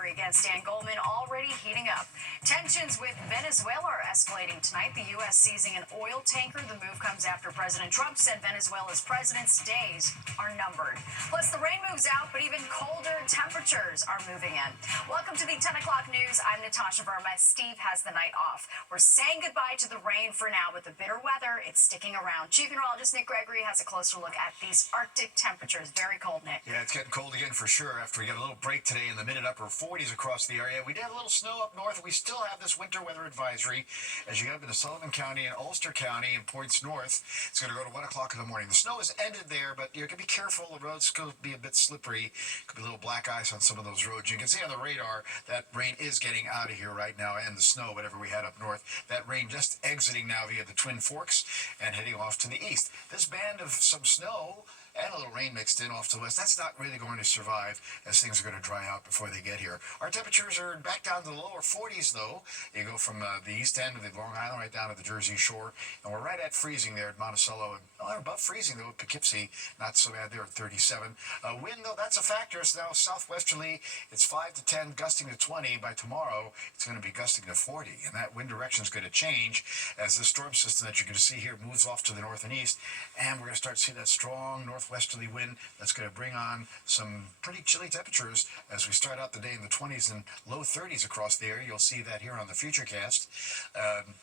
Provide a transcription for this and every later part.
Against Dan Goldman already heating up. Tensions with Venezuela are escalating tonight. The U.S. seizing an oil tanker. The move comes after President Trump said Venezuela's president's days are numbered. Plus, the rain moves out, but even colder temperatures are moving in. Welcome to the 10 o'clock news. I'm Natasha Verma. Steve has the night off. We're saying goodbye to the rain for now, but the bitter weather, it's sticking around. Chief Meteorologist Nick Gregory has a closer look at these Arctic temperatures. Very cold, Nick. Yeah, it's getting cold again for sure after we get a little break today in the mid-upper 40s across the area. We did have a little snow up north. We still have this winter weather advisory as you get up into Sullivan County and Ulster County and points north. It's going to go to 1 o'clock in the morning. The snow has ended there, but you can be careful. The roads could be a bit slippery. Could be a little black ice on some of those roads. You can see on the radar that rain is getting out of here right now, and the snow, whatever we had up north. That rain just exiting now via the Twin Forks and heading off to the east. This band of some snow and a little rain mixed in off to the west, that's not really going to survive as things are going to dry out before they get here. Our temperatures are back down to the lower 40s, though. You go from the east end of the Long Island right down to the Jersey Shore, and we're right at freezing there at Monticello. And above freezing, though, at Poughkeepsie, not so bad there at 37. Wind, though, that's a factor. It's now southwesterly. It's 5 to 10, gusting to 20. By tomorrow, it's going to be gusting to 40, and that wind direction is going to change as the storm system that you're going to see here moves off to the north and east, and we're going to start to see that strong northwesterly wind that's going to bring on some pretty chilly temperatures as we start out the day in the 20s and low 30s across the area. You'll see that here on the Futurecast.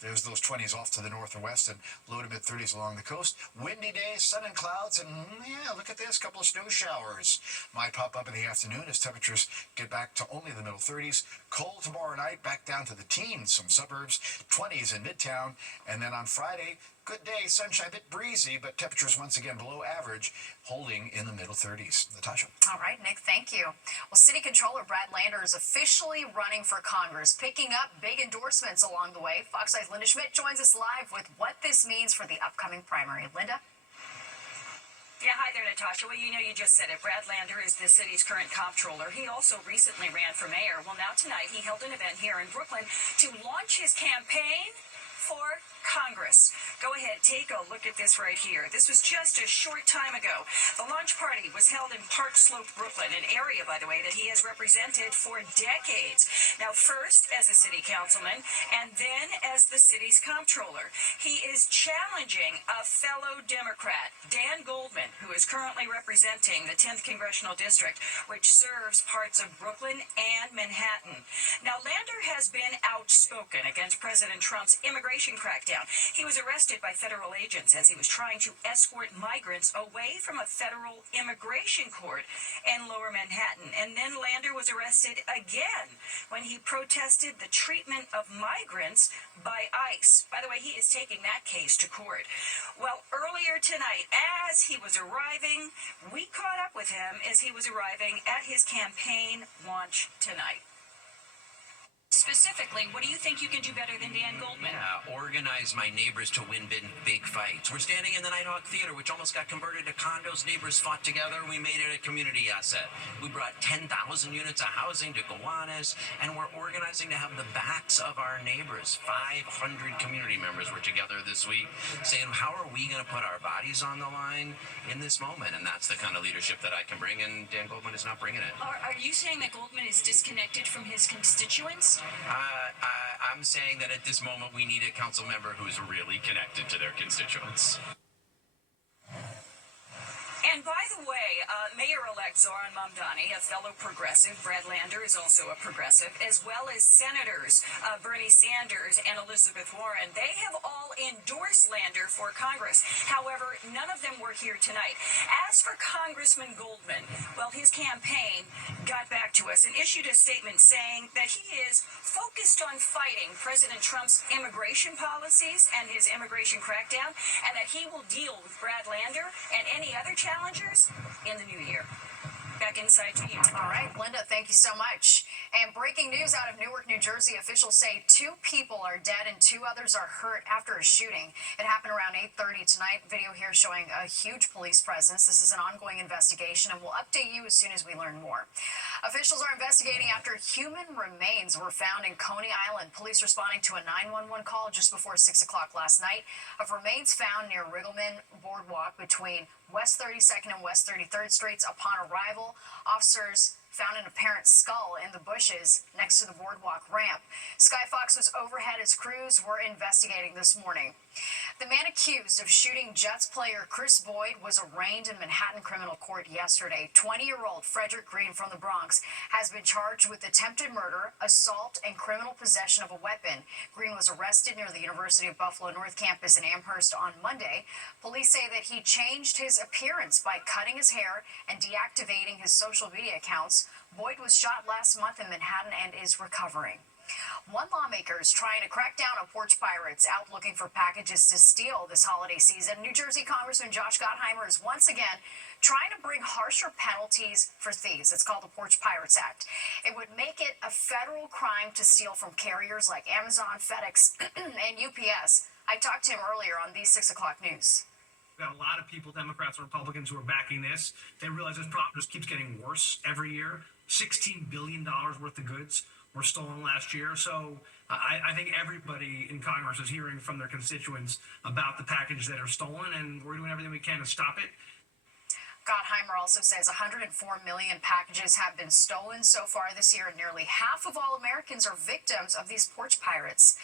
There's those 20s off to the north and west and low to mid 30s along the coast. Windy day, sun and clouds, and yeah, look at this, couple of snow showers might pop up in the afternoon as temperatures get back to only the middle 30s. Cold tomorrow night, back down to the teens, some suburbs, 20s in Midtown, and then on Friday, good day, sunshine, a bit breezy, but temperatures once again below average, holding in the middle 30s. Natasha. All right, Nick, thank you. Well, City Controller Brad Lander is officially running for Congress, picking up big endorsements along the way. Fox 5's Linda Schmidt joins us live with what this means for the upcoming primary. Linda? Yeah, hi there, Natasha. Well, you know, you just said it. Brad Lander is the city's current comptroller. He also recently ran for mayor. Well, now tonight he held an event here in Brooklyn to launch his campaign for Congress. Go ahead, take a look at this right here. This was just a short time ago. The launch party was held in Park Slope, Brooklyn, an area, by the way, that he has represented for decades. Now, first as a city councilman, and then as the city's comptroller. He is challenging a fellow Democrat, Dan Goldman, who is currently representing the 10th Congressional District, which serves parts of Brooklyn and Manhattan. Now, Lander has been outspoken against President Trump's immigration crackdown. He was arrested by federal agents as he was trying to escort migrants away from a federal immigration court in lower Manhattan. And then Lander was arrested again when he protested the treatment of migrants by ICE. By the way, he is taking that case to court. Well, earlier tonight, as he was arriving, we caught up with him as he was arriving at his campaign launch tonight. Specifically, what do you think you can do better than Dan Goldman? Yeah, organize my neighbors to win big fights. We're standing in the Nighthawk Theater, which almost got converted to condos. Neighbors fought together. We made it a community asset. We brought 10,000 units of housing to Gowanus, and we're organizing to have the backs of our neighbors. 500 community members were together this week saying, how are we going to put our bodies on the line in this moment? And that's the kind of leadership that I can bring, and Dan Goldman is not bringing it. Are you saying that Goldman is disconnected from his constituents? I'm saying that at this moment we need a council member who's really connected to their constituents. And by the way, Mayor-elect Zoran Mamdani, a fellow progressive, Brad Lander is also a progressive, as well as Senators Bernie Sanders and Elizabeth Warren, they have all endorsed Lander for Congress. However, none of them were here tonight. As for Congressman Goldman, well, his campaign got back to us and issued a statement saying that he is focused on fighting President Trump's immigration policies and his immigration crackdown, and that he will deal with Brad Lander and any other challengers in the new year. Back inside to you. All right, Linda, thank you so much. And breaking news out of Newark, New Jersey, officials say 2 people are dead and 2 others are hurt after a shooting. It happened around 8:30 tonight. Video here showing a huge police presence. This is an ongoing investigation, and we'll update you as soon as we learn more. Officials are investigating after human remains were found in Coney Island. Police responding to a 911 call just before 6 o'clock last night of remains found near Riggleman Boardwalk between West 32nd and West 33rd Streets. Upon arrival, officers found an apparent skull in the bushes next to the boardwalk ramp. Sky Fox was overhead as crews were investigating this morning. The man accused of shooting Jets player Chris Boyd was arraigned in Manhattan criminal court yesterday. 20-year-old Frederick Green from the Bronx has been charged with attempted murder, assault, and criminal possession of a weapon. Green was arrested near the University of Buffalo North Campus in Amherst on Monday. Police say that he changed his appearance by cutting his hair and deactivating his social media accounts. Boyd was shot last month in Manhattan and is recovering. One lawmaker is trying to crack down on porch pirates out looking for packages to steal this holiday season. New Jersey Congressman Josh Gottheimer is once again trying to bring harsher penalties for thieves. It's called the Porch Pirates Act. It would make it a federal crime to steal from carriers like Amazon, FedEx, and UPS. I talked to him earlier on the 6 o'clock news. We've got a lot of people, Democrats and Republicans, who are backing this. They realize this problem just keeps getting worse every year. $16 billion worth of goods were stolen last year. So I think everybody in Congress is hearing from their constituents about the packages that are stolen, and we're doing everything we can to stop it. Gottheimer also says 104 million packages have been stolen so far this year, and nearly half of all Americans are victims of these porch pirates.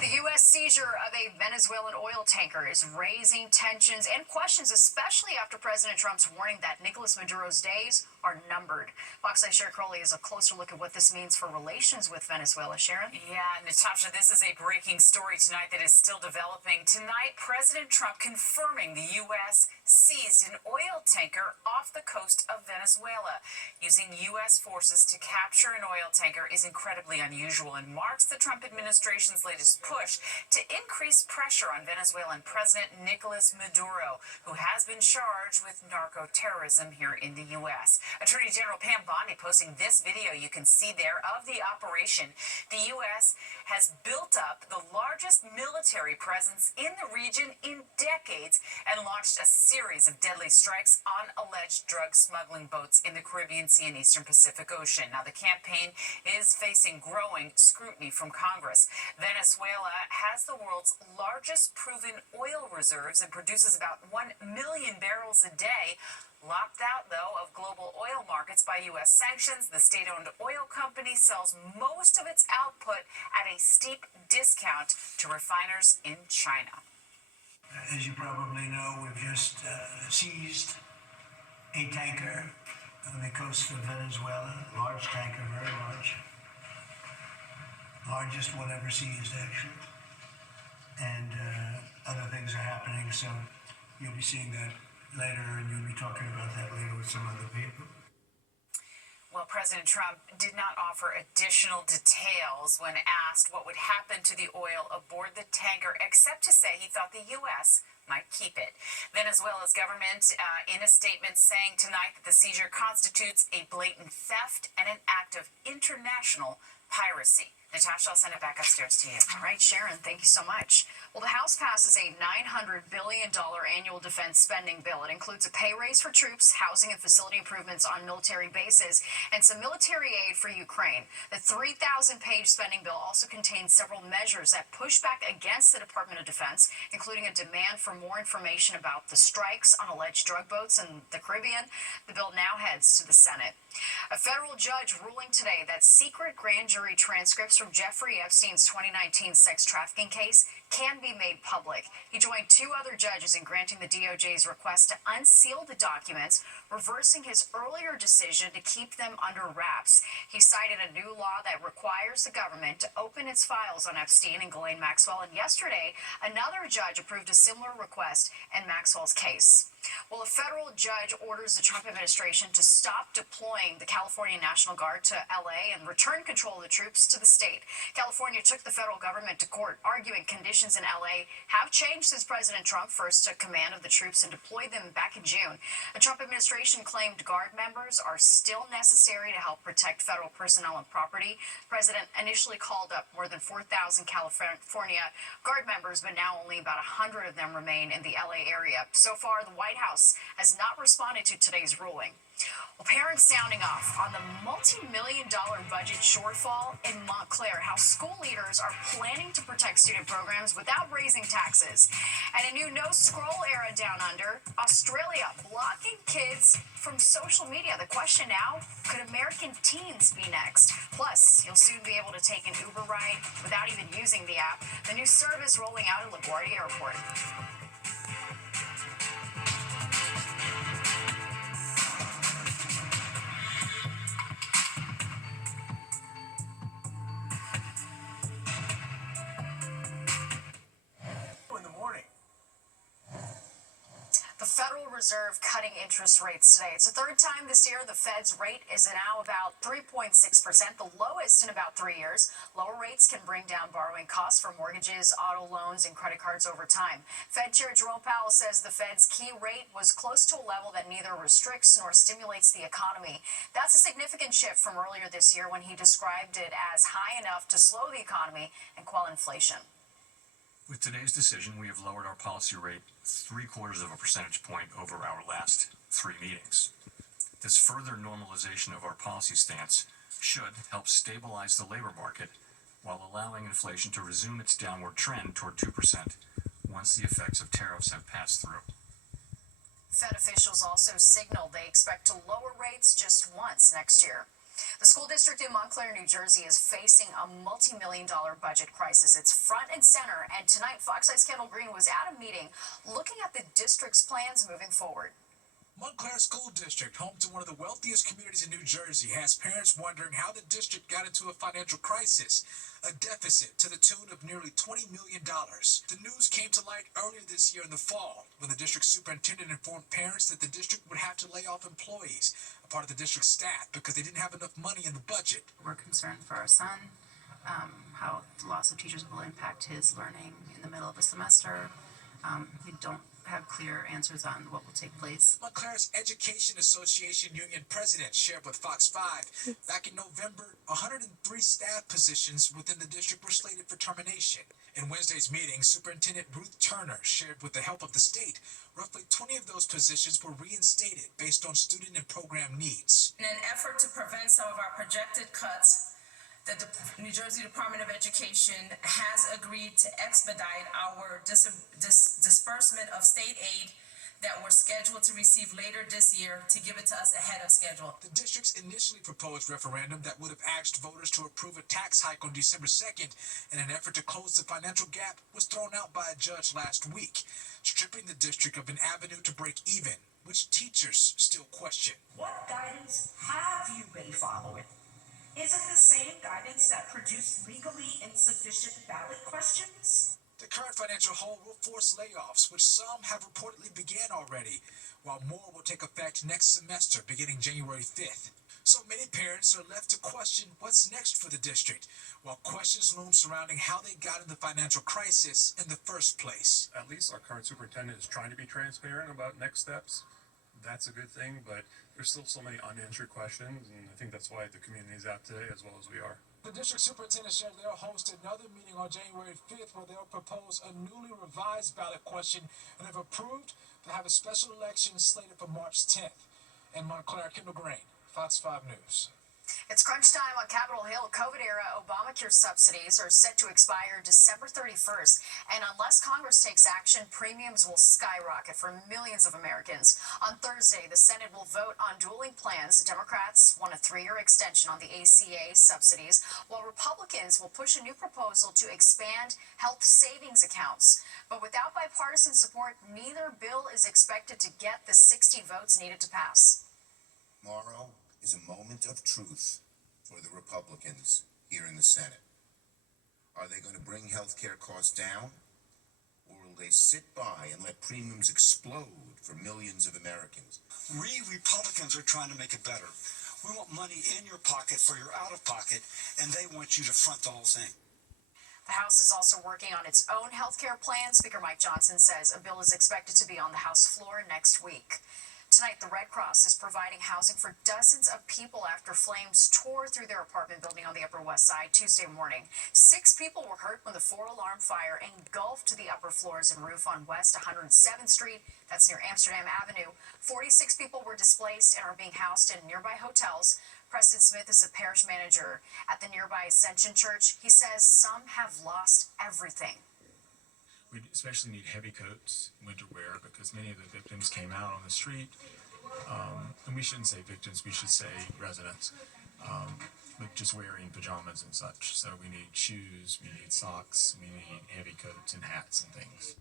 The U.S. seizure of a Venezuelan oil tanker is raising tensions and questions, especially after President Trump's warning that Nicolas Maduro's days are numbered. Fox News' Sharon Crowley has a closer look at what this means for relations with Venezuela. Sharon? Yeah, Natasha, this is a breaking story tonight that is still developing. Tonight, President Trump confirming the U.S. seized an oil tanker off the coast of Venezuela. Using U.S. forces to capture an oil tanker is incredibly unusual and marks the Trump administration's latest push to increase pressure on Venezuelan President Nicolas Maduro, who has been charged with narco-terrorism here in the U.S. Attorney General Pam Bondi posting this video you can see there of the operation. The U.S. has built up the largest military presence in the region in decades and launched a series of deadly strikes on alleged drug smuggling boats in the Caribbean Sea and Eastern Pacific Ocean. Now, the campaign is facing growing scrutiny from Congress. Venezuela has the world's largest proven oil reserves and produces about 1 million barrels a day. Locked out, though, of global oil markets by U.S. sanctions, the state-owned oil company sells most of its output at a steep discount to refiners in China. As you probably know, we've just seized a tanker on the coast of Venezuela, large tanker, very large. Largest one ever seized, actually. And other things are happening, so you'll be seeing that later, and you'll be talking about that later with some other people. Well, President Trump did not offer additional details when asked what would happen to the oil aboard the tanker, except to say he thought the U.S. might keep it. Venezuela's government in a statement saying tonight that the seizure constitutes a blatant theft and an act of international piracy. Natasha, I'll send it back upstairs to you. All right, Sharon, thank you so much. Well, the House passes a $900 billion annual defense spending bill. It includes a pay raise for troops, housing and facility improvements on military bases, and some military aid for Ukraine. The 3,000-page spending bill also contains several measures that push back against the Department of Defense, including a demand for more information about the strikes on alleged drug boats in the Caribbean. The bill now heads to the Senate. A federal judge ruling today that secret grand jury transcripts from Jeffrey Epstein's 2019 sex trafficking case can be made public. He joined two other judges in granting the DOJ's request to unseal the documents, reversing his earlier decision to keep them under wraps. He cited a new law that requires the government to open its files on Epstein and Ghislaine Maxwell, and yesterday, another judge approved a similar request in Maxwell's case. Well, a federal judge orders the Trump administration to stop deploying the California National Guard to L.A. and return control of the troops to the state. California took the federal government to court, arguing conditions in L.A. have changed since President Trump first took command of the troops and deployed them back in June. The Trump administration claimed Guard members are still necessary to help protect federal personnel and property. The president initially called up more than 4,000 California Guard members, but now only about 100 of them remain in the L.A. area. So far, the White House has not responded to today's ruling. Well, parents sounding off on the multi-million-dollar budget shortfall in Montclair, how school leaders are planning to protect student programs without raising taxes. And a new no-scroll era down under, Australia blocking kids from social media. The question now, could American teens be next? Plus, you'll soon be able to take an Uber ride without even using the app. The new service rolling out at LaGuardia Airport. The Federal Reserve cutting interest rates today. It's the third time this year the Fed's rate is now about 3.6%, the lowest in about 3 years. Lower rates can bring down borrowing costs for mortgages, auto loans, and credit cards over time. Fed Chair Jerome Powell says the Fed's key rate was close to a level that neither restricts nor stimulates the economy. That's a significant shift from earlier this year when he described it as high enough to slow the economy and quell inflation. With today's decision, we have lowered our policy rate 0.75 percentage point over our last 3 meetings. This further normalization of our policy stance should help stabilize the labor market while allowing inflation to resume its downward trend toward 2% once the effects of tariffs have passed through. Fed officials also signaled they expect to lower rates just once next year. The school district in Montclair, New Jersey is facing a multi-million-dollar budget crisis. It's front and center, and tonight Fox 8's Kendall Green was at a meeting looking at the district's plans moving forward. Montclair School District, home to one of the wealthiest communities in New Jersey, has parents wondering how the district got into a financial crisis, a deficit to the tune of nearly $20 million. The news came to light earlier this year in the fall when the district superintendent informed parents that the district would have to lay off employees, a part of the district staff, because they didn't have enough money in the budget. We're concerned for our son, how the loss of teachers will impact his learning in the middle of a semester. We don't have clear answers on what will take place. Montclair's Education Association Union president shared with Fox 5 back in November, 103 staff positions within the district were slated for termination. In Wednesday's meeting, Superintendent Ruth Turner shared with the help of the state, roughly 20 of those positions were reinstated based on student and program needs. In an effort to prevent some of our projected cuts, the New Jersey Department of Education has agreed to expedite our disbursement of state aid that we're scheduled to receive later this year to give it to us ahead of schedule. The district's initially proposed referendum that would have asked voters to approve a tax hike on December 2nd in an effort to close the financial gap was thrown out by a judge last week, stripping the district of an avenue to break even, which teachers still question. What guidance have you been following? Is it the same guidance that produced legally insufficient ballot questions? The current financial hole will force layoffs, which some have reportedly began already, while more will take effect next semester, beginning January 5th. So many parents are left to question what's next for the district, while questions loom surrounding how they got in the financial crisis in the first place. At least our current superintendent is trying to be transparent about next steps. That's a good thing, but there's still so many unanswered questions, and I think that's why the community is out today as well as we are. The district superintendent shared they'll host another meeting on January 5th where they'll propose a newly revised ballot question and have approved to have a special election slated for March 10th. In Montclair, Kendall Green, Fox 5 News. It's crunch time on Capitol Hill. COVID-era Obamacare subsidies are set to expire December 31st. And unless Congress takes action, premiums will skyrocket for millions of Americans. On Thursday, the Senate will vote on dueling plans. Democrats want a 3-year extension on the ACA subsidies, while Republicans will push a new proposal to expand health savings accounts. But without bipartisan support, neither bill is expected to get the 60 votes needed to pass. Tomorrow is a moment of truth for the Republicans here in the Senate. Are they going to bring health care costs down, or will they sit by and let premiums explode for millions of Americans? We Republicans are trying to make it better. We want money in your pocket for your out-of-pocket, and they want you to front the whole thing. The House is also working on its own health care plan. Speaker Mike Johnson says a bill is expected to be on the House floor next week. Tonight, the Red Cross is providing housing for dozens of people after flames tore through their apartment building on the Upper West Side Tuesday morning. 6 people were hurt when the 4-alarm fire engulfed the upper floors and roof on West 107th Street. That's near Amsterdam Avenue. 46 people were displaced and are being housed in nearby hotels. Preston Smith is the parish manager at the nearby Ascension Church. He says some have lost everything. We especially need heavy coats, winter wear, because many of the victims came out on the street. And we shouldn't say victims, we should say residents, but just wearing pajamas and such. So we need shoes, we need socks, we need heavy coats and hats and things.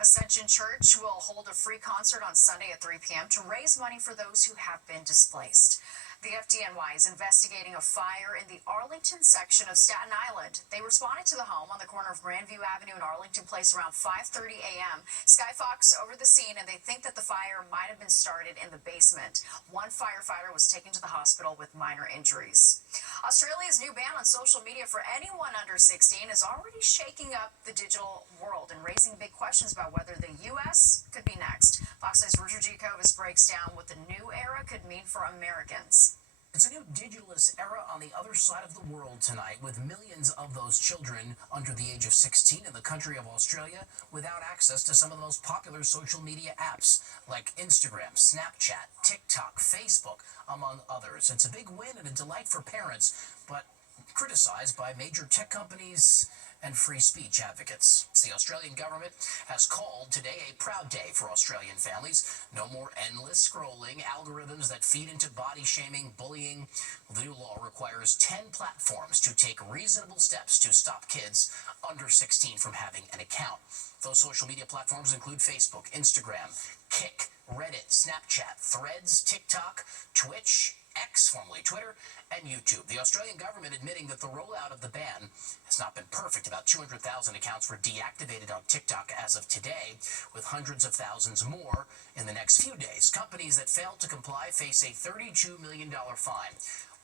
Ascension Church will hold a free concert on Sunday at 3 p.m. to raise money for those who have been displaced. The FDNY is investigating a fire in the Arlington section of Staten Island. They responded to the home on the corner of Grandview Avenue and Arlington Place around 5:30 a.m. Sky Fox over the scene, and they think that the fire might have been started in the basement. One firefighter was taken to the hospital with minor injuries. Australia's new ban on social media for anyone under 16 is already shaking up the digital world and raising big questions about whether the U.S. could be next. Fox 9's Richard Giacobis breaks down what the new era could mean for Americans. It's a new digitalist era on the other side of the world tonight, with millions of those children under the age of 16 in the country of Australia without access to some of the most popular social media apps like Instagram, Snapchat, TikTok, Facebook, among others. It's a big win and a delight for parents, but criticized by major tech companies and free speech advocates. The Australian government has called today a proud day for Australian families. No more endless scrolling, algorithms that feed into body shaming, bullying. The new law requires 10 platforms to take reasonable steps to stop kids under 16 from having an account. Those social media platforms include Facebook, Instagram, Kik, Reddit, Snapchat, Threads, TikTok, Twitch, X, formerly Twitter, and YouTube. The Australian government admitting that the rollout of the ban has not been perfect. About 200,000 accounts were deactivated on TikTok as of today, with hundreds of thousands more in the next few days. Companies that fail to comply face a $32 million fine.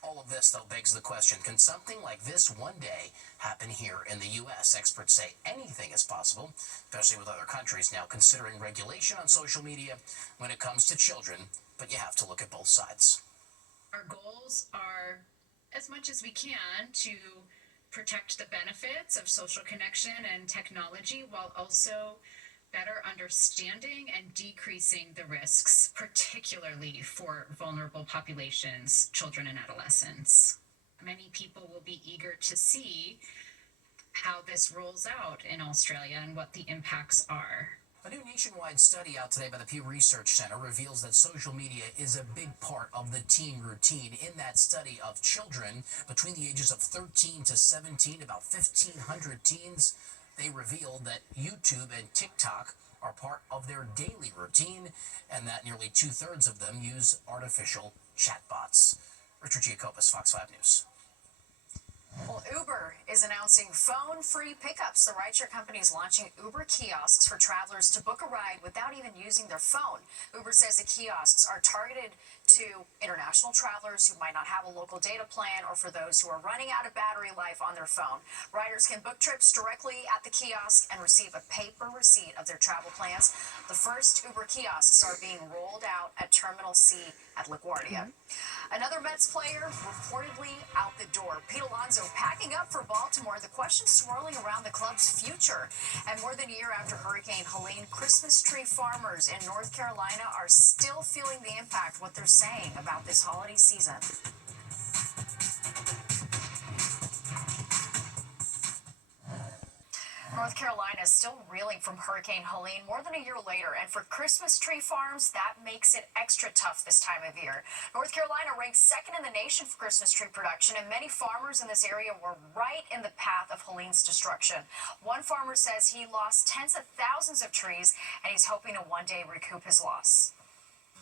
All of this, though, begs the question, can something like this one day happen here in the U.S.? Experts say anything is possible, especially with other countries now considering regulation on social media when it comes to children, but you have to look at both sides. Our goals are, as much as we can, to protect the benefits of social connection and technology while also better understanding and decreasing the risks, particularly for vulnerable populations, children and adolescents. Many people will be eager to see how this rolls out in Australia and what the impacts are. A new nationwide study out today by the Pew Research Center reveals that social media is a big part of the teen routine. In that study of children between the ages of 13 to 17, about 1,500 teens, they revealed that YouTube and TikTok are part of their daily routine, and that nearly 2/3 of them use artificial chatbots. Richard Giacobis, Fox 5 News. Well, Uber is announcing phone-free pickups. The rideshare company is launching Uber kiosks for travelers to book a ride without even using their phone. Uber says the kiosks are targeted to international travelers who might not have a local data plan or for those who are running out of battery life on their phone. Riders can book trips directly at the kiosk and receive a paper receipt of their travel plans. The first Uber kiosks are being rolled out at Terminal C at LaGuardia. Another Mets player reportedly out the door. Pete Alonso packing up for Baltimore. The question swirling around the club's future. And more than a year after Hurricane Helene, Christmas tree farmers in North Carolina are still feeling the impact, what they're saying about this holiday season. North Carolina is still reeling from Hurricane Helene more than a year later, and for Christmas tree farms, that makes it extra tough this time of year. North Carolina ranks second in the nation for Christmas tree production, and many farmers in this area were right in the path of Helene's destruction. One farmer says he lost tens of thousands of trees, and he's hoping to one day recoup his loss.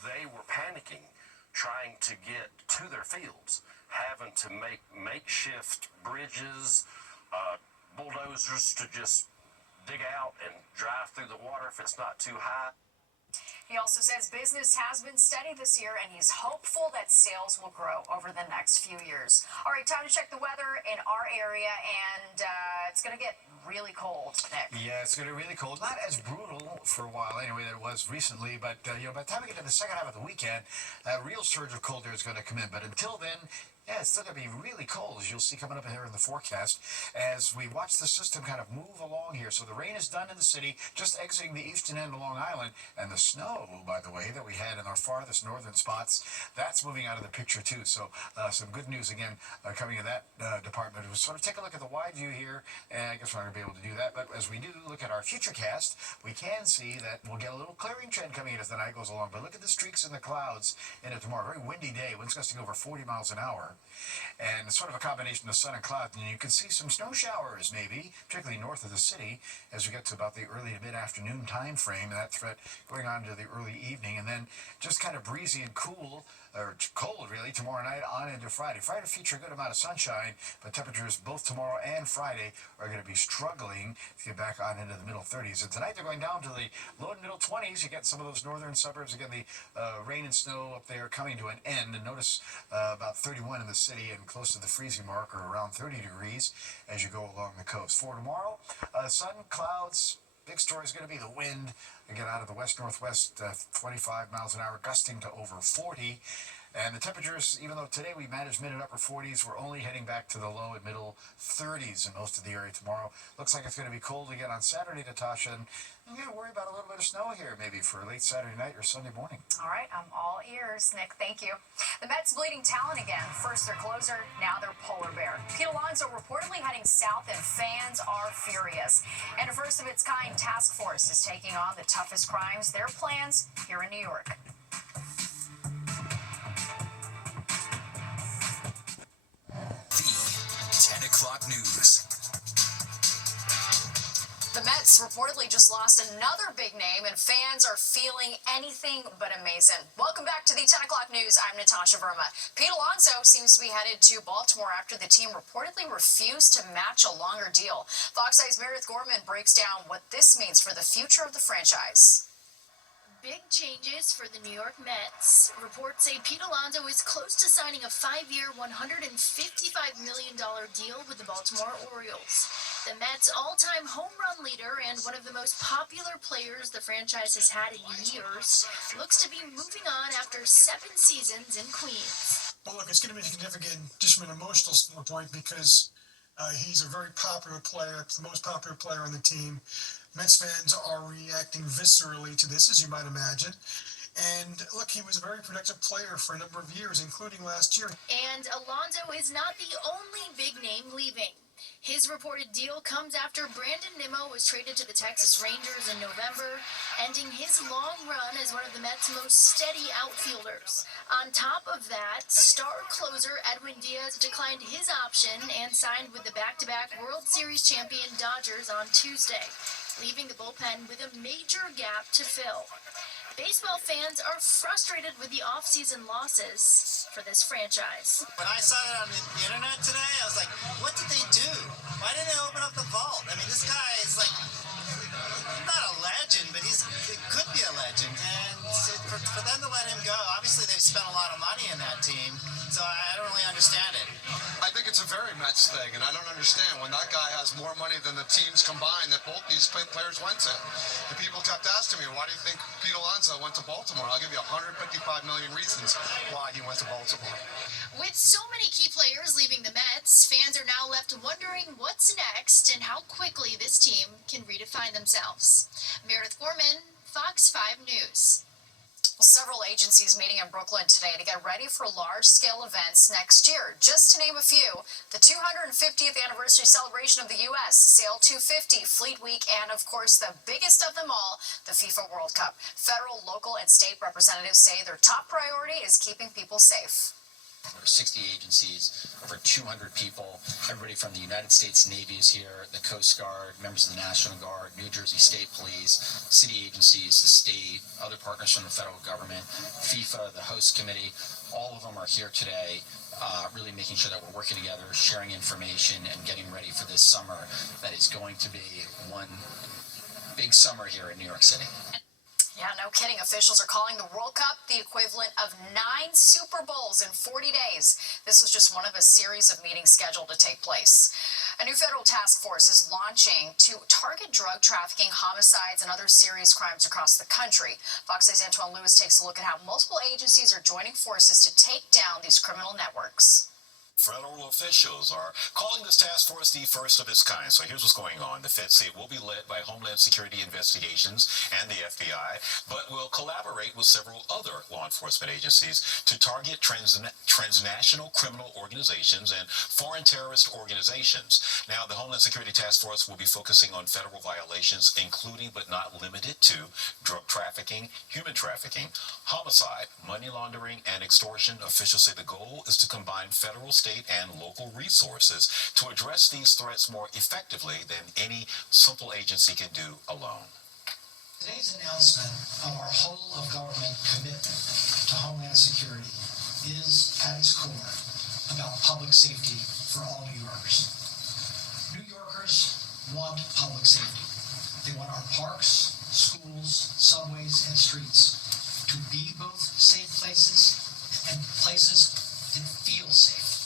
They were panicking, trying to get to their fields, having to make makeshift bridges, bulldozers to just dig out and drive through the water if it's not too high. He also says business has been steady this year, and he's hopeful that sales will grow over the next few years. All right, time to check the weather in our area, and it's going to get really cold, Nick. Yeah, it's going to be really cold. Not as brutal for a while, anyway, that it was recently. But, by the time we get to the second half of the weekend, a real surge of cold air is going to come in. But until then, yeah, it's still going to be really cold, as you'll see coming up here in the forecast, as we watch the system kind of move along here. So the rain is done in the city, just exiting the eastern end of Long Island. And the snow, by the way, that we had in our farthest northern spots, that's moving out of the picture, too. So some good news, again, coming in that department. We'll sort of take a look at the wide view here, and I guess we're not going to be able to do that. But as we do look at our futurecast, we can see that we'll get a little clearing trend coming in as the night goes along. But look at the streaks in the clouds in it tomorrow. Very windy day, winds gusting over 40 miles an hour. And it's sort of a combination of sun and cloud, and you can see some snow showers maybe, particularly north of the city, as we get to about the early to mid-afternoon time frame, and that threat going on into the early evening, and then just kind of breezy and cool, or cold really, tomorrow night on into Friday. Friday will feature a good amount of sunshine, but temperatures both tomorrow and Friday are going to be struggling to get back on into the middle 30s. And tonight they're going down to the low and middle 20s. You get some of those northern suburbs. Again, the rain and snow up there coming to an end. And notice about 31 in the city and close to the freezing mark, or around 30 degrees as you go along the coast. For tomorrow, sun, clouds. Big story is going to be the wind. Again, out of the west-northwest, 25 miles an hour, gusting to over 40. And the temperatures, even though today we managed mid and upper 40s, we're only heading back to the low and middle 30s in most of the area tomorrow. Looks like it's going to be cold again on Saturday, Natasha. And I'm going to worry about a little bit of snow here maybe for late Saturday night or Sunday morning. All right, I'm all ears, Nick. Thank you. The Mets bleeding talent again. First their closer, now their polar bear. Pete Alonso reportedly heading south, and fans are furious. And a first-of-its-kind task force is taking on the toughest crimes. Their plans here in New York. The 10 o'clock news. The Mets reportedly just lost another big name, and fans are feeling anything but amazing. Welcome back to the 10 o'clock news. I'm Natasha Verma. Pete Alonso seems to be headed to Baltimore after the team reportedly refused to match a longer deal. Fox Eye's Meredith Gorman breaks down what this means for the future of the franchise. Big changes for the New York Mets. Reports say Pete Alonso is close to signing a 5-year, $155 million deal with the Baltimore Orioles. The Mets' all-time home run leader and one of the most popular players the franchise has had in years looks to be moving on after 7 seasons in Queens. Well, look, it's going to be significant just from an emotional standpoint because he's a very popular player, the most popular player on the team. Mets fans are reacting viscerally to this, as you might imagine. And look, he was a very productive player for a number of years, including last year. And Alonso is not the only big name leaving. His reported deal comes after Brandon Nimmo was traded to the Texas Rangers in November, ending his long run as one of the Mets' most steady outfielders. On top of that, star closer Edwin Diaz declined his option and signed with the back-to-back World Series champion Dodgers on Tuesday, leaving the bullpen with a major gap to fill. Baseball fans are frustrated with the off-season losses for this franchise. When I saw it on the internet today, I was like, what did they do? Why didn't they open up the vault? I mean, this guy is like, not a legend, but it could be a legend. And for them to let him go, obviously they've spent a lot of money in that team, so I don't really understand it. I think it's a very Mets thing, and I don't understand when that guy has more money than the teams combined that both these players went to. And people kept asking me, why do you think Pete Alonso went to Baltimore? I'll give you 155 million reasons why he went to Baltimore. With so many key players leaving the Mets, fans are now left wondering what's next and how quickly this team can redefine themselves. Meredith Gorman, Fox 5 News. Several agencies meeting in Brooklyn today to get ready for large-scale events next year. Just to name a few, the 250th anniversary celebration of the U.S., Sail 250, Fleet Week, and, of course, the biggest of them all, the FIFA World Cup. Federal, local, and state representatives say their top priority is keeping people safe. Over 60 agencies, over 200 people, everybody from the United States Navy is here, the Coast Guard, members of the National Guard, New Jersey State Police, city agencies, the state, other partners from the federal government, FIFA, the host committee, all of them are here today, really making sure that we're working together, sharing information, and getting ready for this summer that is going to be one big summer here in New York City. Yeah, no kidding. Officials are calling the World Cup the equivalent of 9 Super Bowls in 40 days. This was just one of a series of meetings scheduled to take place. A new federal task force is launching to target drug trafficking, homicides, and other serious crimes across the country. Fox 8's Antoine Lewis takes a look at how multiple agencies are joining forces to take down these criminal networks. Federal officials are calling this task force the first of its kind. So here's what's going on. The feds say it will be led by Homeland Security Investigations and the FBI, but will collaborate with several other law enforcement agencies to target transnational criminal organizations and foreign terrorist organizations. Now, the Homeland Security Task Force will be focusing on federal violations, including but not limited to drug trafficking, human trafficking, homicide, money laundering, and extortion. Officials say the goal is to combine federal, state, and local resources to address these threats more effectively than any simple agency can do alone. Today's announcement of our whole of government commitment to Homeland Security is, at its core, about public safety for all New Yorkers. New Yorkers want public safety. They want our parks, schools, subways, and streets to be both safe places and places that feel safe.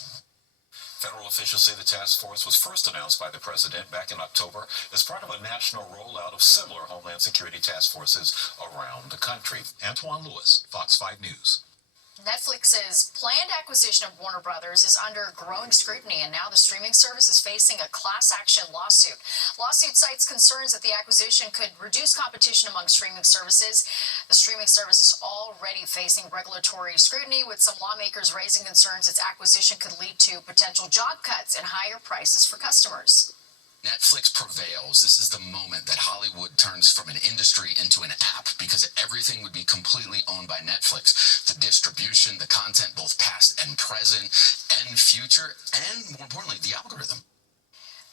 Federal officials say the task force was first announced by the president back in October as part of a national rollout of similar Homeland Security task forces around the country. Antoine Lewis, Fox 5 News. Netflix's planned acquisition of Warner Brothers is under growing scrutiny, and now the streaming service is facing a class action lawsuit. Lawsuit cites concerns that the acquisition could reduce competition among streaming services. The streaming service is already facing regulatory scrutiny, with some lawmakers raising concerns its acquisition could lead to potential job cuts and higher prices for customers. Netflix prevails. This is the moment that Hollywood turns from an industry into an app, because everything would be completely owned by Netflix. The distribution, the content, both past and present and future, and more importantly, the algorithm.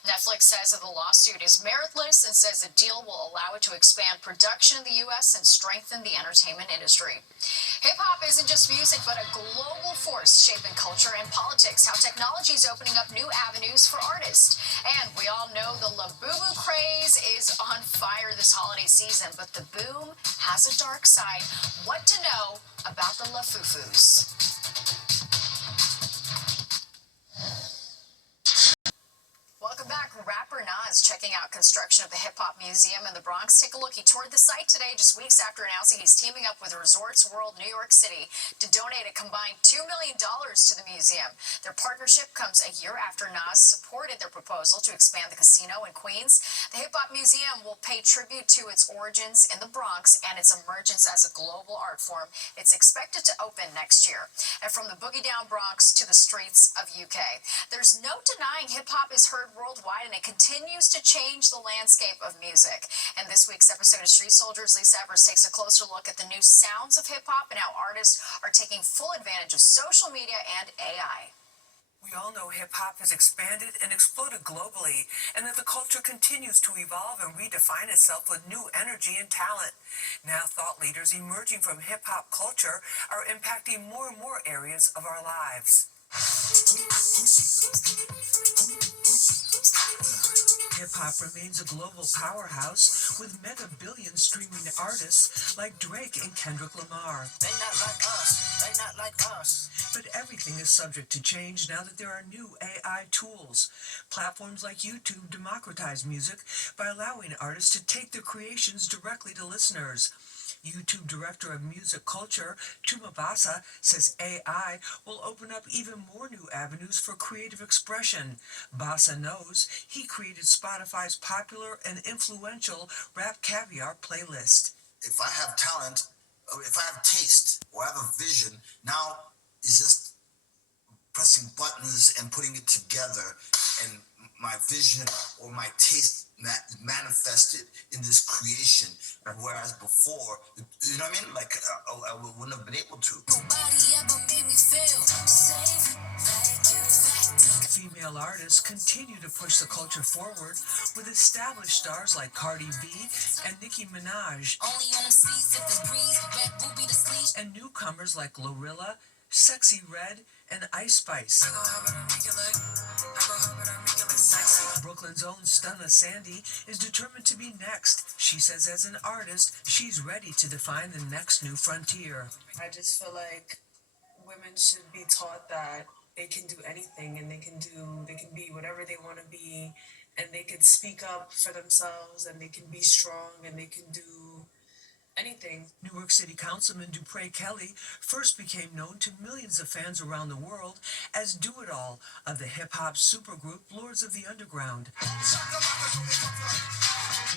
Netflix says that the lawsuit is meritless and says the deal will allow it to expand production in the U.S. and strengthen the entertainment industry. Hip-hop isn't just music, but a global force shaping culture and politics, how technology is opening up new avenues for artists. And we all know the Labubu craze is on fire this holiday season, but the boom has a dark side. What to know about the Lafufus? Welcome back. Rapper Nas checking out construction of the Hip Hop Museum in the Bronx. Take a look. He toured the site today, just weeks after announcing he's teaming up with Resorts World New York City to donate a combined $2 million to the museum. Their partnership comes a year after Nas supported their proposal to expand the casino in Queens. The Hip Hop Museum will pay tribute to its origins in the Bronx and its emergence as a global art form. It's expected to open next year. And from the boogie down Bronx to the streets of UK, there's no denying hip hop is heard worldwide, and it continues to change the landscape of music. And this week's episode of Street Soldiers, Lisa Evers takes a closer look at the new sounds of hip-hop and how artists are taking full advantage of social media and AI. We all know hip-hop has expanded and exploded globally, and that the culture continues to evolve and redefine itself with new energy and talent. Now thought leaders emerging from hip-hop culture are impacting more and more areas of our lives. Hip-hop remains a global powerhouse with mega-billion streaming artists like Drake and Kendrick Lamar. They not like us. They not like us. But everything is subject to change now that there are new AI tools. Platforms like YouTube democratize music by allowing artists to take their creations directly to listeners. YouTube Director of Music Culture, Chuma Basa, says AI will open up even more new avenues for creative expression. Basa knows he created Spotify's popular and influential Rap Caviar playlist. If I have talent, if I have taste, or I have a vision, now it's just pressing buttons and putting it together, and my vision or my taste manifested in this creation, whereas before, you know what I mean? Like, I wouldn't have been able to. Nobody ever made me feel safe. Female artists continue to push the culture forward with established stars like Cardi B and Nicki Minaj. Only on them seats if it's breeze, red ruby the sleeve. And newcomers like Glorilla, Sexy Red, and Ice Spice. Brooklyn Brooklyn's own Stunna Sandy is determined to be next. She says as an artist, she's ready to define the next new frontier. I just feel like women should be taught that they can do anything and they can be whatever they want to be, and they can speak up for themselves and they can be strong and they can do anything. Newark City Councilman Dupre Kelly first became known to millions of fans around the world as Do It All of the hip-hop supergroup Lords of the Underground.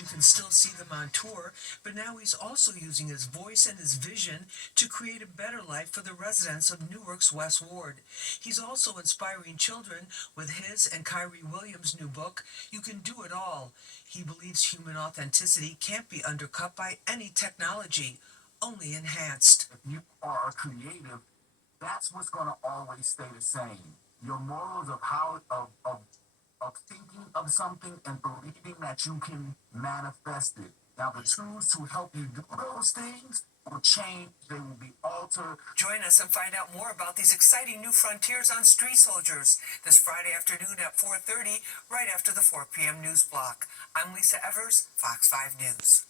You can still see them on tour, but now he's also using his voice and his vision to create a better life for the residents of Newark's West Ward. He's also inspiring children with his and Kyrie Williams' new book, You Can Do It All. He believes human authenticity can't be undercut by any technology, only enhanced. If you are creative, that's what's going to always stay the same. Your morals of how of thinking of something and believing that you can manifest it. Now, the tools to help you do those things will change. They will be altered. Join us and find out more about these exciting new frontiers on Street Soldiers this Friday afternoon at 4:30, right after the 4 p.m. news block. I'm Lisa Evers, Fox 5 News.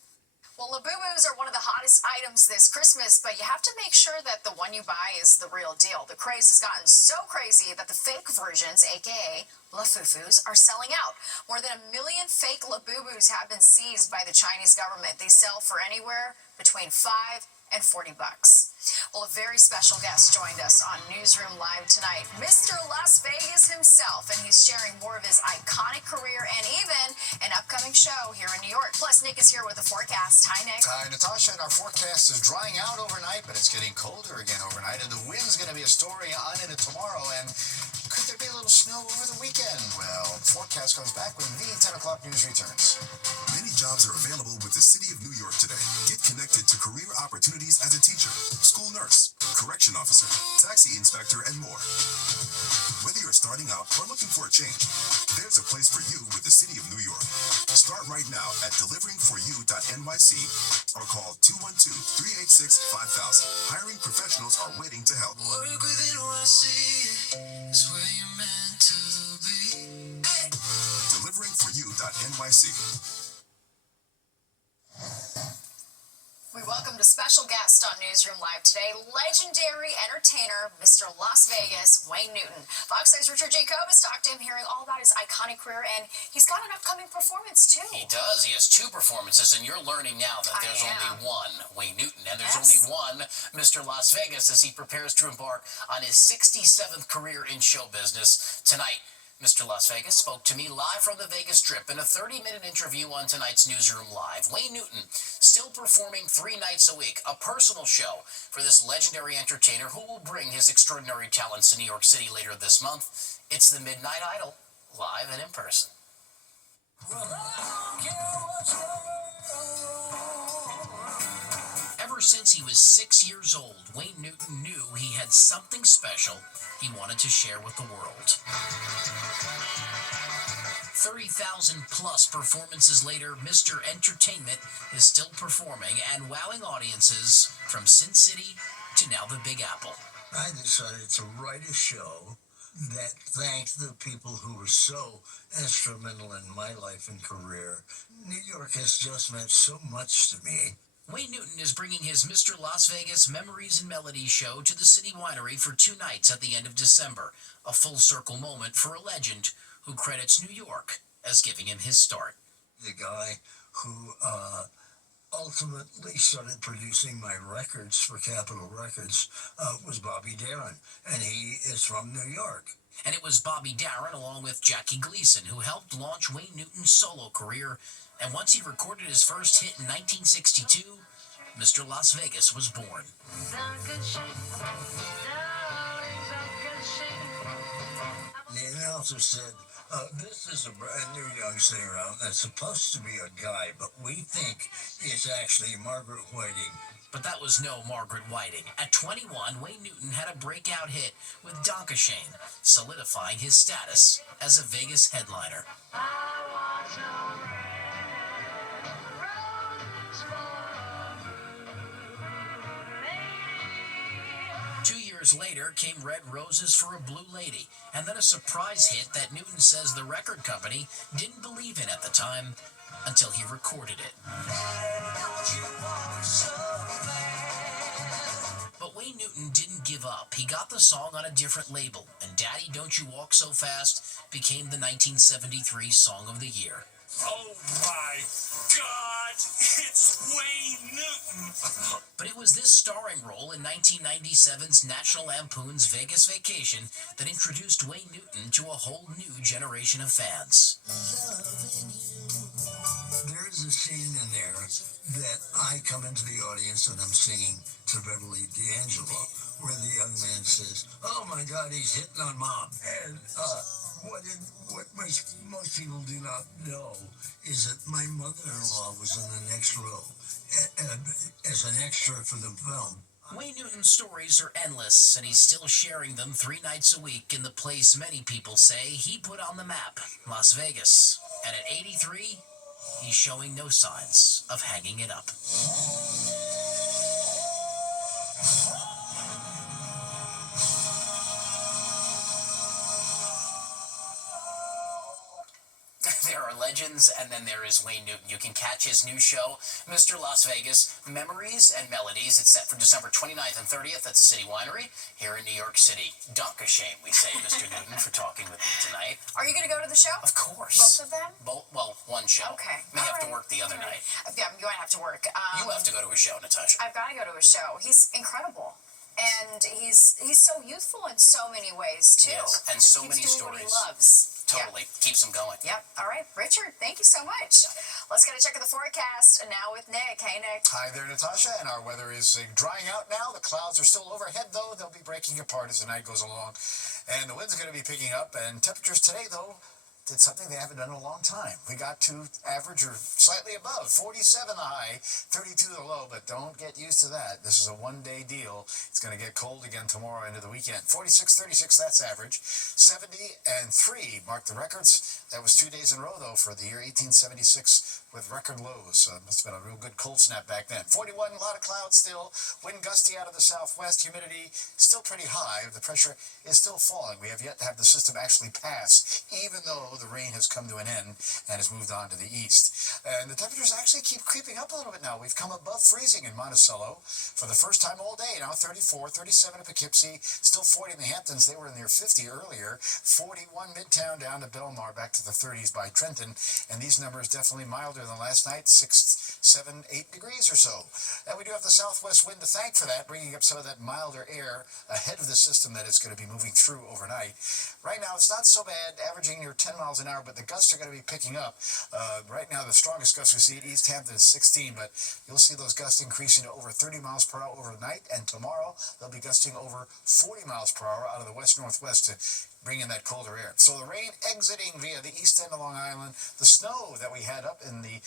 Well, Labubus are one of the hottest items this Christmas, but you have to make sure that the one you buy is the real deal. The craze has gotten so crazy that the fake versions, aka Lafufus, are selling out. More than 1 million fake Labubus have been seized by the Chinese government. They sell for anywhere between $5 and $40. Well, a very special guest joined us on Newsroom Live tonight, Mr. Las Vegas himself, and he's sharing more of his iconic career and even an upcoming show here in New York. Plus, Nick is here with the forecast. Hi, Nick. Hi, Natasha, and our forecast is drying out overnight, but it's getting colder again overnight, and the wind's going to be a story on into tomorrow, and could there be a little snow over the weekend? Well, the forecast comes back when the 10 o'clock news returns. Many jobs are available with the City of New York today. Get connected to career opportunities as a teacher, school nurse, correction officer, taxi inspector, and more. Whether you're starting out or looking for a change, there's a place for you with the City of New York. Start right now at deliveringforyou.nyc or call 212-386-5000. Hiring professionals are waiting to help. Work with NYC is where you're meant to be. Deliveringforyou.nyc. We welcomed a special guest on Newsroom Live today, legendary entertainer, Mr. Las Vegas, Wayne Newton. Fox 6's Richard J. Kobus talked to him, hearing all about his iconic career, and he's got an upcoming performance, too. He does. He has 2 performances, and you're learning now that there's only one Wayne Newton, and there's only one Mr. Las Vegas as he prepares to embark on his 67th career in show business. Tonight, Mr. Las Vegas spoke to me live from the Vegas Strip in a 30-minute interview on tonight's Newsroom Live. Wayne Newton still performing 3 nights a week, a personal show for this legendary entertainer who will bring his extraordinary talents to New York City later this month. It's the Midnight Idol, live and in person. Ever since he was 6 years old, Wayne Newton knew he had something special he wanted to share with the world. 30,000 plus performances later, Mr. Entertainment is still performing and wowing audiences from Sin City to now the Big Apple. I decided to write a show that thanked the people who were so instrumental in my life and career. New York has just meant so much to me. Wayne Newton is bringing his Mr. Las Vegas Memories and Melodies show to the City Winery for 2 nights at the end of December, a full-circle moment for a legend who credits New York as giving him his start. The guy who ultimately started producing my records for Capitol Records was Bobby Darin, and he is from New York. And it was Bobby Darin, along with Jackie Gleason, who helped launch Wayne Newton's solo career. And once he recorded his first hit in 1962, Mr. Las Vegas was born. The announcer said, this is a brand new young singer that's supposed to be a guy, but we think it's actually Margaret Whiting. But that was no Margaret Whiting. At 21, Wayne Newton had a breakout hit with Donka Shane, solidifying his status as a Vegas headliner. 2 years years later came Red Roses for a Blue Lady, and then a surprise hit that Newton says the record company didn't believe in at the time until he recorded it. But Wayne Newton didn't give up. He got the song on a different label, and Daddy Don't You Walk So Fast became the 1973 Song of the Year. Oh my God, it's Wayne Newton! But it was this starring role in 1997's National Lampoon's Vegas Vacation that introduced Wayne Newton to a whole new generation of fans. There's a scene in there that I come into the audience and I'm singing to Beverly D'Angelo, where the young man says, "Oh my God, he's hitting on Mom." And what most people do not know is that my mother-in-law was in the next row as an extra for the film. Wayne Newton's stories are endless, and he's still sharing them 3 nights a week in the place many people say he put on the map, Las Vegas. And at 83, he's showing no signs of hanging it up. There are legends, and then there is Wayne Newton. You can catch his new show, Mr. Las Vegas, Memories and Melodies. It's set for December 29th and 30th at the City Winery here in New York City. Dunk a shame, we say, Mr. Newton, for talking with me tonight. Are you going to go to the show? Of course. Both of them? Well, one show. Okay. May have to work the other night. Yeah, I'm going to have to work. You have to go to a show, Natasha. I've got to go to a show. He's incredible. And he's so youthful in so many ways, too. Yes, and Just so keeps many doing stories. What he loves. Totally. Keeps him going. Yep. All right. Richard, thank you so much. Let's get a check of the forecast now with Nick. Hey, Nick. Hi there, Natasha, and our weather is drying out now. The clouds are still overhead, though. They'll be breaking apart as the night goes along, and the wind's going to be picking up, and temperatures today, though, did something they haven't done in a long time. We got to average or slightly above 47 the high, 32 the low, but don't get used to that. This is a one-day deal. It's going to get cold again tomorrow into the weekend. 46, 36, that's average. 70 and 3 mark the records. That was 2 days in a row, though, for the year 1876 with record lows. So it must have been a real good cold snap back then. 41, a lot of clouds still. Wind gusty out of the southwest. Humidity still pretty high. The pressure is still falling. We have yet to have the system actually pass, even though the rain has come to an end and has moved on to the east. And the temperatures actually keep creeping up a little bit now. We've come above freezing in Monticello for the first time all day. Now 34, 37 at Poughkeepsie, still 40 in the Hamptons. They were in their 50 earlier. 41 Midtown down to Belmar, back to the 30s by Trenton. And these numbers definitely milder than last night, 6, 7, 8 degrees or so. And we do have the southwest wind to thank for that, bringing up some of that milder air ahead of the system that is going to be moving through overnight. Right now, it's not so bad, averaging near 10 miles an hour, but the gusts are going to be picking up. Right now, the strongest gusts we see at East Hampton is 16, but you'll see those gusts increasing to over 30 miles per hour overnight, and tomorrow they'll be gusting over 40 miles per hour out of the west-northwest to bring in that colder air. So the rain exiting via the east end of Long Island, the snow that we had up in the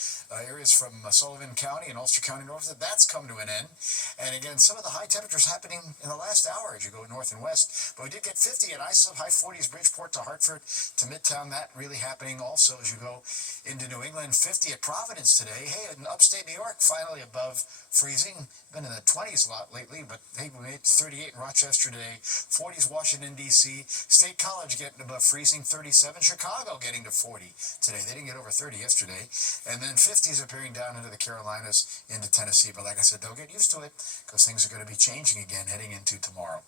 areas from Sullivan County and Ulster County north, that's come to an end. And again, some of the high temperatures happening in the last hour as you go north and west. But we did get 50 at Islip, high 40s, Bridgeport to Hartford to Midtown. That really happening also as you go into New England. 50 at Providence today. Hey, in upstate New York, finally above freezing. Been in the 20s a lot lately, but hey, we made it to 38 in Rochester today. 40s Washington, D.C. State College getting above freezing, 37. Chicago getting to 40 today. They didn't get over 30 yesterday. And then 50s appearing down into the Carolinas, into Tennessee. But like I said, don't get used to it because things are going to be changing again heading into tomorrow.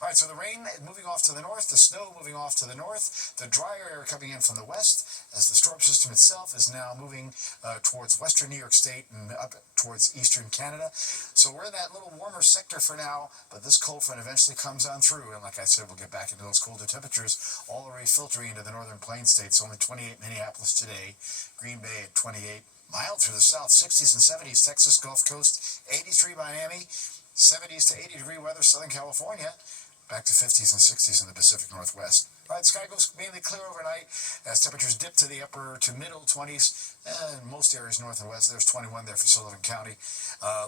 All right, so the rain moving off to the north, the snow moving off to the north, the drier air coming in from the west as the storm system itself is now moving towards western New York State and up towards eastern Canada. So we're in that little warmer sector for now, but this cold front eventually comes on through. And like I said, we'll get back into those colder temperatures all the way filtering into the northern plain states. Only 28 Minneapolis today, Green Bay at 28. Mild through the south, 60s and 70s, Texas, Gulf Coast, 83 Miami, 70s to 80-degree weather, Southern California. Back to 50s and 60s in the Pacific Northwest. All right, sky goes mainly clear overnight as temperatures dip to the upper to middle 20s. In most areas north and west, there's 21 there for Sullivan County.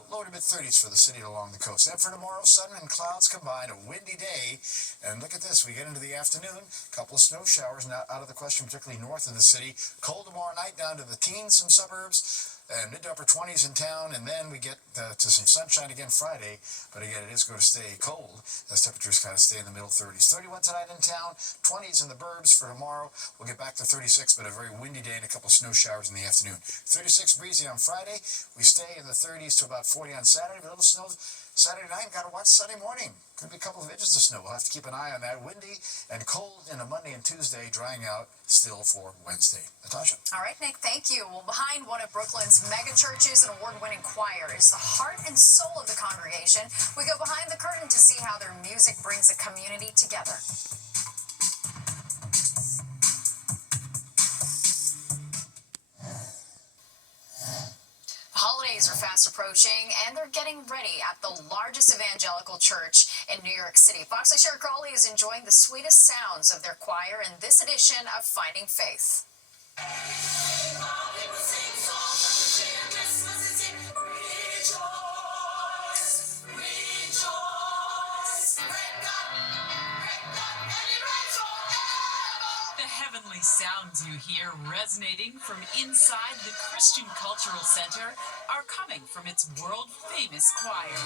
Low to mid 30s for the city along the coast. And for tomorrow, sun and clouds combined, a windy day. And look at this, we get into the afternoon, a couple of snow showers not out of the question, particularly north of the city. Cold tomorrow night down to the teens, some suburbs. and mid to upper 20s in town, and then we get to some sunshine again Friday, but again, it is going to stay cold as temperatures kind of stay in the middle 30s. 31 tonight in town, 20s in the burbs for tomorrow. We'll get back to 36, but a very windy day and a couple of snow showers in the afternoon. 36 breezy on Friday. We stay in the 30s to about 40 on Saturday, but a little snow Saturday night. Got to watch Sunday morning. Could be a couple of inches of snow. We'll have to keep an eye on that. Windy and cold in a Monday and Tuesday, drying out still for Wednesday. Natasha. All right, Nick, thank you. Well, behind one of Brooklyn's mega churches and award-winning choir is the heart and soul of the congregation. We go behind the curtain to see how their music brings a community together. Holidays are fast approaching, and they're getting ready at the largest evangelical church in New York City. Fox's Sherry Crowley is enjoying the sweetest sounds of their choir in this edition of Finding Faith. The heavenly sounds you hear resonating from inside the Christian Cultural Center are coming from its world-famous choir.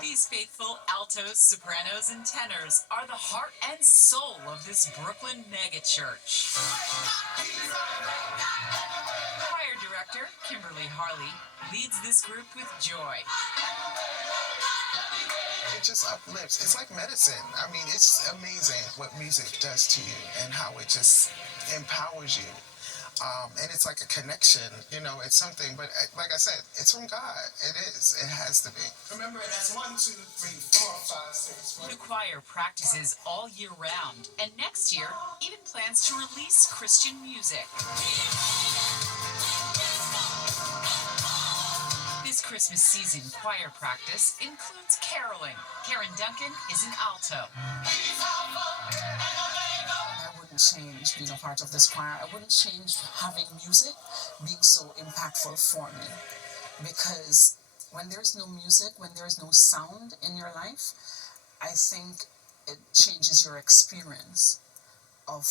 These faithful altos, sopranos, and tenors are the heart and soul of this Brooklyn megachurch. Choir director Kimberly Harley leads this group with joy. It just uplifts. It's like medicine. I mean, it's amazing what music does to you and how it just empowers you. And it's like a connection, you know, it's something, but like I said, it's from God. It is. It has to be. Remember, that's 1, 2, 3, 4, 5, 6. The choir practices all year round, and next year even plans to release Christian music. This Christmas season, choir practice includes caroling. Karen Duncan is an alto. I wouldn't change being a part of this choir. I wouldn't change having music being so impactful for me. Because when there's no music, when there's no sound in your life, I think it changes your experience of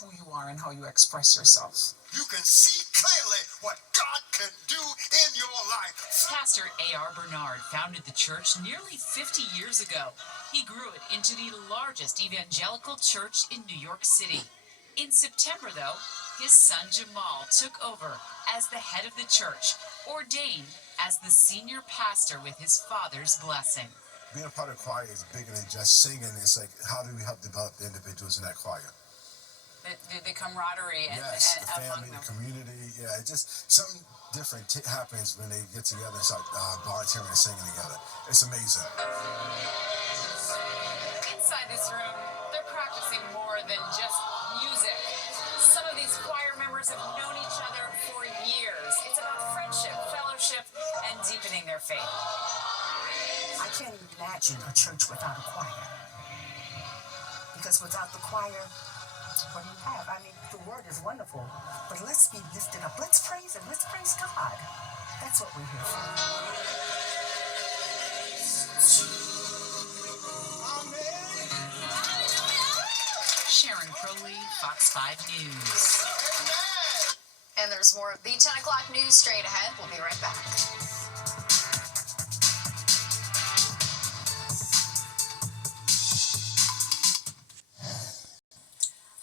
who you are and how you express yourself. You can see clearly what God can do in your life. Pastor A.R. Bernard founded the church nearly 50 years ago. He grew it into the largest evangelical church in New York City. In September, though, his son Jamal took over as the head of the church, ordained as the senior pastor with his father's blessing. Being a part of the choir is bigger than just singing. It's like, how do we help develop the individuals in that choir? The camaraderie and the family, the community, yeah, it just something different happens when they get together and start volunteering and singing together. It's amazing. Inside this room, they're practicing more than just music. Some of these choir members have known each other for years. It's about friendship, fellowship, and deepening their faith. I can't imagine a church without a choir. Because without the choir, what do you have? I mean, the word is wonderful, but let's be lifted up. Let's praise Him. Let's praise God. That's what we're here for. Sharon Crowley, Fox 5 News. And there's more of the 10 o'clock news straight ahead. We'll be right back.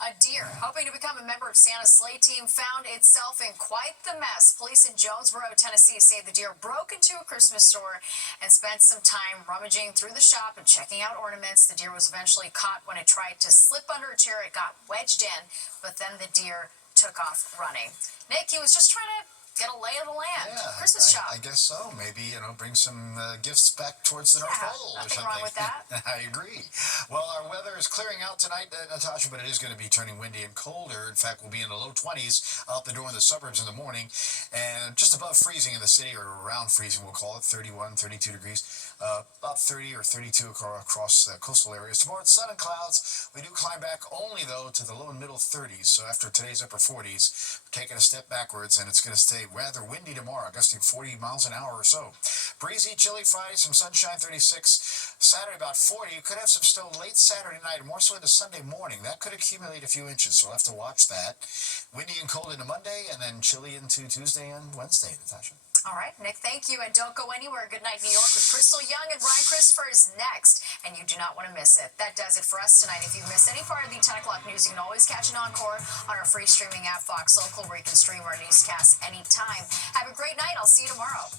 A deer hoping to become a member of Santa's sleigh team found itself in quite the mess. Police in Jonesboro, Tennessee say the deer broke into a Christmas store and spent some time rummaging through the shop and checking out ornaments. The deer was eventually caught when it tried to slip under a chair. It got wedged in, but then the deer took off running. Nick, he was just trying to get a lay of the land. Yeah, Christmas shop. I guess so. Maybe, bring some gifts back towards the North Pole or something. Nothing wrong with that. I agree. Well, our weather is clearing out tonight, Natasha, but it is going to be turning windy and colder. In fact, we'll be in the low 20s out the door in the suburbs in the morning and just above freezing in the city, or around freezing, we'll call it, 31, 32 degrees. About 30 or 32 across the coastal areas. Tomorrow it's sun and clouds. We do climb back only, though, to the low and middle 30s. So after today's upper 40s, we're taking a step backwards, and it's going to stay rather windy tomorrow, gusting 40 miles an hour or so. Breezy, chilly Friday, some sunshine, 36. Saturday, about 40. You could have some snow late Saturday night, more so into Sunday morning. That could accumulate a few inches, so we'll have to watch that. Windy and cold into Monday, and then chilly into Tuesday and Wednesday, Natasha. All right, Nick, thank you. And don't go anywhere. Good night, New York, with Crystal Young and Ryan Christopher is next, and you do not want to miss it. That does it for us tonight. If you missed any part of the 10 o'clock news, you can always catch an encore on our free streaming app, Fox Local, where you can stream our newscasts anytime. Have a great night. I'll see you tomorrow.